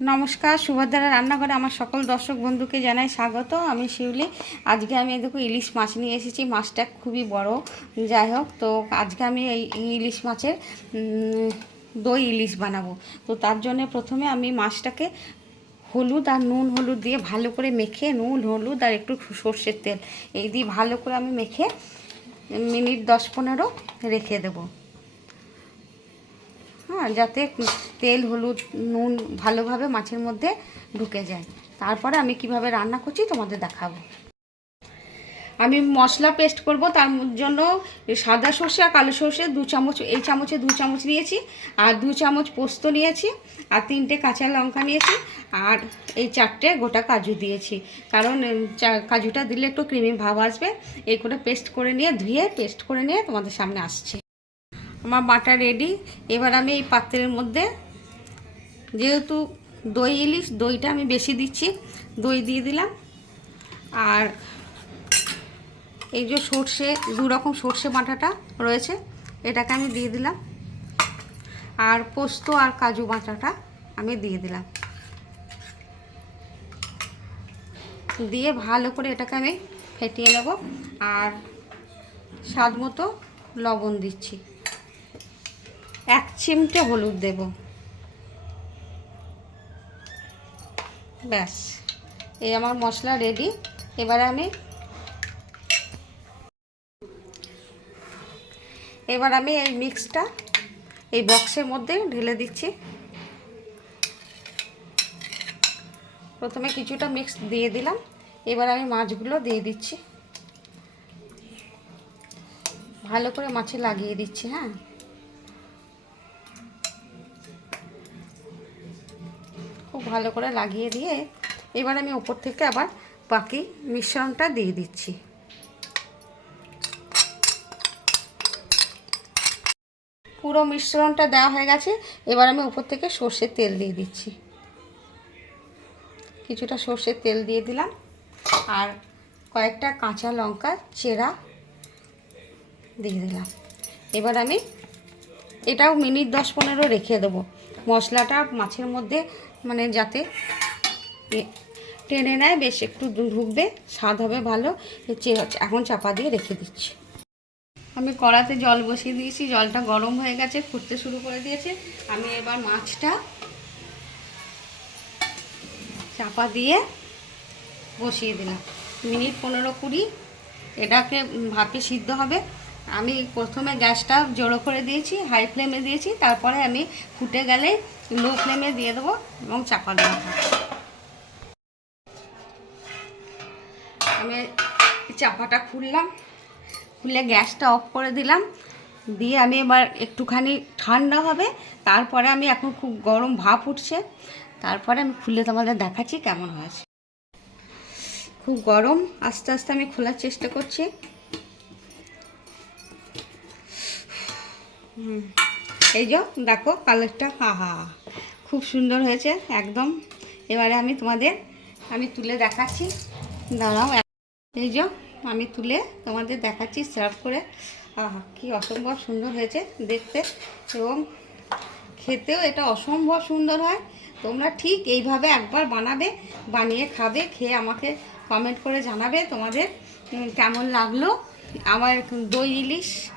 নমস্কার সুভদ্রা রান্নাঘরে আমার সকল দর্শক বন্ধুকে জানাই স্বাগত। আমি শিউলি। আজকে আমি দেখো ইলিশ মাছ নিয়ে এসেছি। মাছটা খুবই বড়। যাই হোক, তো আজকে আমি এই ইলিশ মাছের দই ইলিশ বানাবো। তো তার জন্য প্রথমে আমি মাছটাকে হলুদ আর নুন হলুদ দিয়ে ভালো করে মেখে, নুন, হলুদ আর একটু সর্ষের তেল, এই দিয়ে ভালো করে আমি মেখে মিনিট দশ পনেরো রেখে দেবো। হ্যাঁ যাতে তেল, হলুদ, নুন ভালোভাবে মাছের মধ্যে ঢুকে যায়। তারপরে আমি কীভাবে রান্না করছি তোমাদের দেখাবো। আমি মশলা পেস্ট করব, তার জন্য সাদা সর্ষে আর কালো সর্ষে দু চামচ, এই চামচে দু চামচ নিয়েছি, আর দু চামচ পোস্ত নিয়েছি, আর তিনটে কাঁচা লঙ্কা নিয়েছি, আর এই চারটে গোটা কাজু দিয়েছি। কারণ কাজুটা দিলে একটু ক্রিমি ভাব আসবে, এই করে পেস্ট করে নিয়ে, ধুয়ে পেস্ট করে নিয়ে তোমাদের সামনে আসছে। আমার বাটা রেডি এবার আমি এই পাত্রের মধ্যে যেহেতু দই, ইলিশ দইটা আমি বেশি দিচ্ছি, দই দিয়ে দিলাম। আর এই যে সর্ষে, দু রকম সর্ষে বাটাটা রয়েছে, এটাকে আমি দিয়ে দিলাম। আর পোস্ত আর কাজু বাটাটা আমি দিয়ে দিলাম। দিয়ে ভালো করে এটাকে আমি ফেটিয়ে নেব। আর স্বাদ মতো লবণ দিচ্ছি। এক চিমটে হলুদ দেব। ব্যাস, এই আমার মশলা রেডি এবারে আমি এবার আমি এই মিক্সটা এই বক্সের মধ্যে ঢেলে দিচ্ছি। প্রথমে কিছুটা মিক্স দিয়ে দিলাম। এবার আমি মাছগুলো দিয়ে দিচ্ছি। ভালো করে মাছে লাগিয়ে দিচ্ছি হ্যাঁ? খুব ভালো করে লাগিয়ে দিয়ে এবার আমি ওপর থেকে আবার বাকি মিশ্রণটা দিয়ে দিচ্ছি। পুরো মিশ্রণটা দেওয়া হয়ে গেছে, এবার আমি উপর থেকে সর্ষের তেল দিয়ে দিচ্ছি। কিছুটা সর্ষের তেল দিয়ে দিলাম, আর কয়েকটা কাঁচা লঙ্কা চেরা দিয়ে দিলাম। এবার আমি এটাও মিনিট দশ পনেরো রেখে দেবো। মশলাটা মাছের মধ্যে মানে যাতে টেনে নেয়, বেশ একটু ঢুকবে, স্বাদ হবে ভালো। চে- এখন চাপা দিয়ে রেখে দিচ্ছি। আমি কড়াতে জল বসিয়ে দিয়েছি, জলটা গরম হয়ে গেছে, ফুটতে শুরু করে দিয়েছে। আমি এবার মাছটা চাপা দিয়ে বসিয়ে দিলাম। মিনিট পনেরো কুড়ি, এটাকে ভাপে সিদ্ধ হবে। আমি প্রথমে গ্যাসটা জোড়ো করে দিয়েছি হাই ফ্লেমে দিয়েছি, তারপরে আমি ফুটে গেলে লো ফ্লেমে দিয়ে দেবো এবং চাপা হবে আমি চাপাটা খুললাম, খুলে গ্যাসটা অফ করে দিলাম, দিয়ে আমি এবার একটুখানি ঠান্ডা হবে, তারপরে আমি এখন খুব গরম ভাপ উঠছে, তারপরে আমি খুলে তোমাদের দেখাচ্ছি কেমন হয়েছে। খুব গরম, আস্তে আস্তে আমি খোলার চেষ্টা করছি। এই যে, দেখো কালারটা, হা হা। খুব সুন্দর হয়েছে, একদম। এবারে আমি তোমাদের, আমি তুলে দেখাচ্ছি। দাঁড়াও এই যে, আমি তুলে তোমাদের দেখাচ্ছি সার্ভ করে। আহা, কি অসম্ভব সুন্দর হয়েছে দেখতে। এবং খেতেও এটা অসম্ভব সুন্দর হয়। তোমরা ঠিক এইভাবে একবার বানাবে, বানিয়ে খাবে, খেয়ে আমাকে কমেন্ট করে জানাবে তোমাদের কেমন লাগল। আমার দই ইলিশ